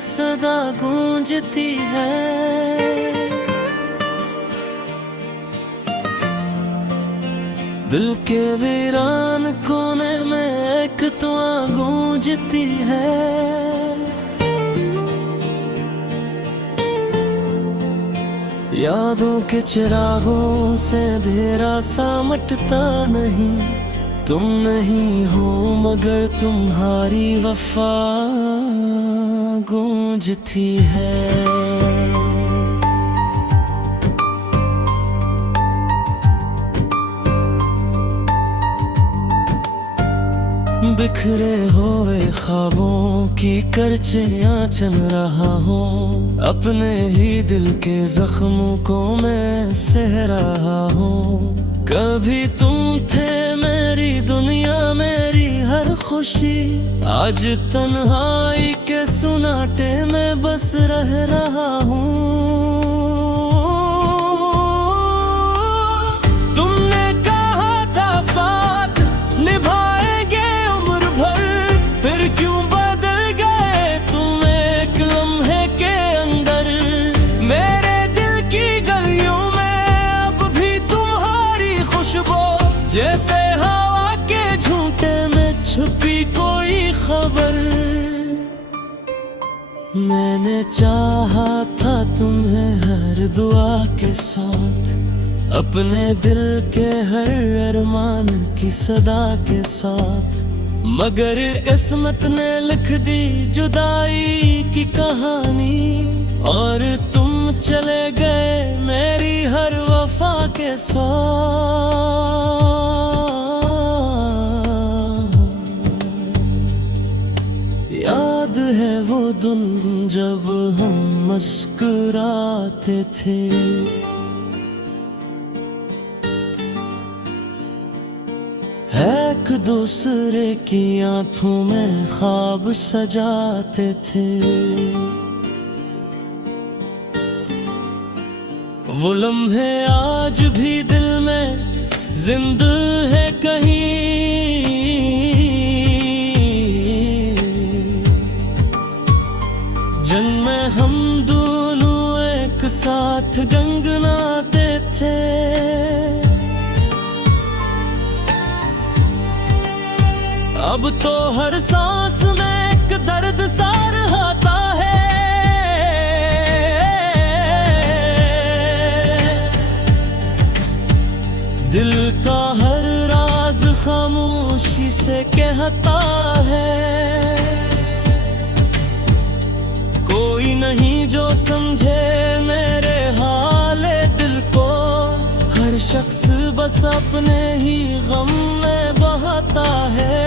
सदा गूंजती है। दिल के वीरान कोने में एक दुआ गूंजती है। यादों के चिरागों से अंधेरा सा मिटता नहीं। तुम नहीं हो मगर तुम्हारी वफा गूंजती है। बिखरे हुए ख्वाबों की करचियां चल रहा हूँ। अपने ही दिल के जख्मों को मैं सह रहा हूँ। कभी तुम थे मेरी दुनिया, मेरी हर खुशी। आज तन्हाई के सुनाटे में बस रह रहा हूँ। तुमने कहा था साथ निभाएंगे उम्र भर, फिर क्यों बदल गए तुम एक लम्हे के अंदर। मेरे दिल की गलियों में अब भी तुम्हारी खुशबू, जैसे हवा के झूठे में छुपी कोई खबर। मैंने चाहा था तुम्हें हर दुआ के साथ, अपने दिल के हर अरमान की सदा के साथ। मगर किस्मत ने लिख दी जुदाई की कहानी, और तुम चले गए मेरी हर वफा के साथ। याद है वो दिन जब हम मुस्कुराते थे, एक दूसरे की आंखों में ख्वाब सजाते थे। वो लम्हे आज भी दिल में जिंदा है कहीं, जिनमें हम दोनों एक साथ गंगनाते थे। अब तो हर सांस में एक दर्द सा रहता है। दिल का हर राज खामोशी से कहता है। कोई नहीं जो समझे मेरे हाले दिल को, हर शख्स बस अपने ही गम में बहता है।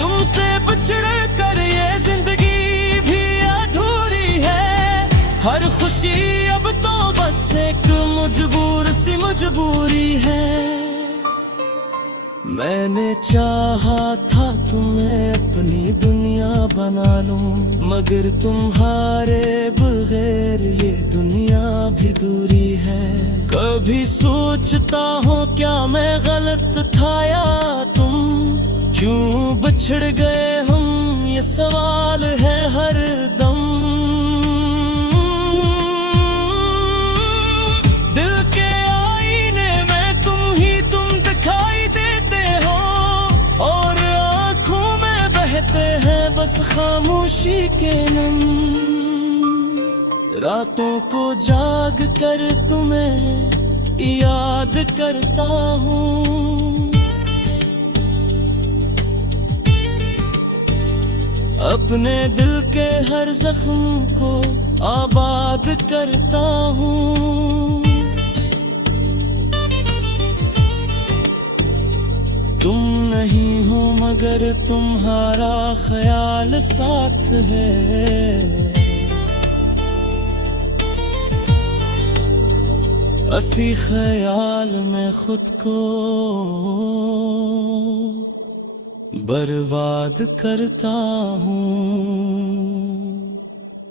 तुमसे बिछड़ कर ये जिंदगी भी अधूरी है। हर खुशी अब तो बस एक मजबूरी है। मैंने चाहा था तुम्हें अपनी दुनिया बना लूं, मगर तुम्हारे बगैर ये दुनिया भी दूरी है। कभी सोचता हूँ क्या मैं गलत था या तुम, क्यों बिछड़ गए हम, ये सवाल है हर दम। दिल के आईने में तुम दिखाई देते हो, और आँखों में बहते हैं बस खामोशी के नम। रातों को जाग कर तुम्हें याद करता हूँ। अपने दिल के हर जख्म को आबाद करता हूँ। तुम नहीं हो मगर तुम्हारा ख्याल साथ है। असी ख्याल में खुद को बर्बाद करता हूँ।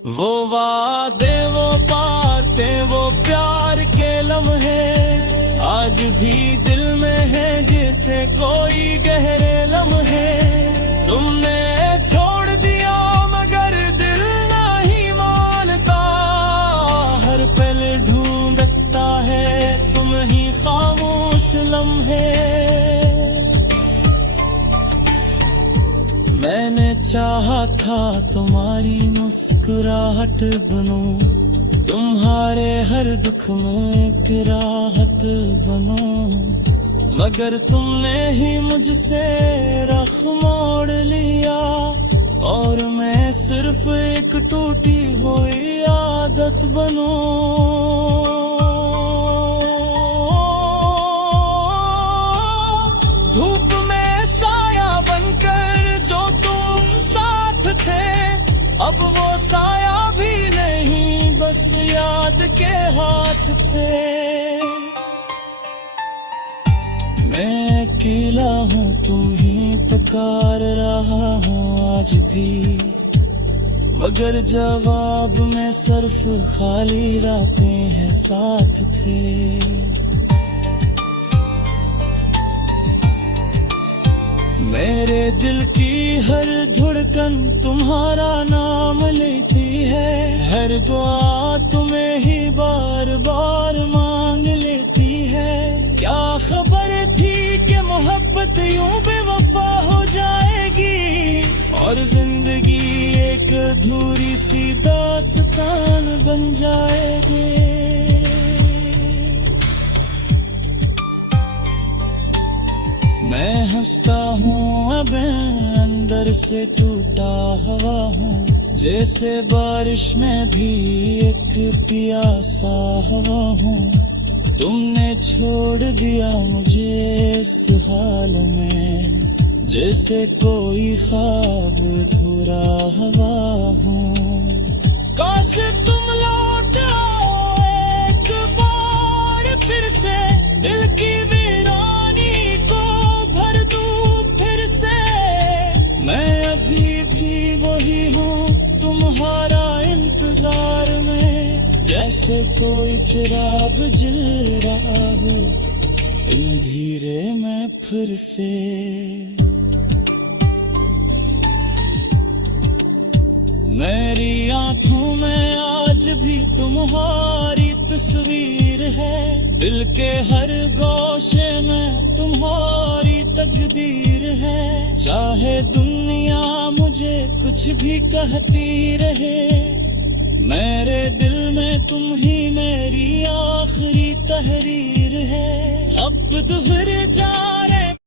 वो वादे, वो बातें, वो प्यार के लम्हे आज भी दिल में है जैसे कोई गहरे लम्हे। तुम मैंने चाहा था तुम्हारी मुस्कुराहट बनूं, तुम्हारे हर दुख में एक राहत बनूं, मगर तुमने ही मुझसे रख मोड़ लिया और मैं सिर्फ एक टूटी हुई आदत बनूं। धूप में साया बनकर जो तुम साथ थे, अब वो साया भी नहीं बस याद के हाथ थे। मैं अकेला हूँ तुम ही पुकार रहा हूँ आज भी, मगर जवाब में सिर्फ खाली रातें हैं साथ थे। मेरे दिल की हर धड़कन तुम्हारा नाम लेती है, हर दुआ तुम्हें ही बार बार मांग लेती है। क्या खबर थी कि मोहब्बत यूं बेवफा हो जाएगी और जिंदगी एक अधूरी सी दास्तान बन जाएगी। मैं हंसता हूँ अब अंदर से टूटा हुआ हूँ, जैसे बारिश में भी एक प्यासा हुआ हूँ। तुमने छोड़ दिया मुझे इस हाल में, जैसे कोई ख्वाब अधूरा हुआ हूँ। काश तुम लौट आओ एक बार फिर से, दिल की वीरानी को भर दूं फिर से। मैं अभी भी वही हूँ तुम्हारा इंतजार में, जैसे कोई चिराग जल रहा हो अंधेरे में फिर से। मेरी आंखों में आज भी तुम्हारी तस्वीर है, दिल के हर गोशे में तुम्हारी तकदीर है। चाहे दुनिया मुझे कुछ भी कहती रहे, मेरे दिल में तुम ही मेरी आखिरी तहरीर है। अब फिर जा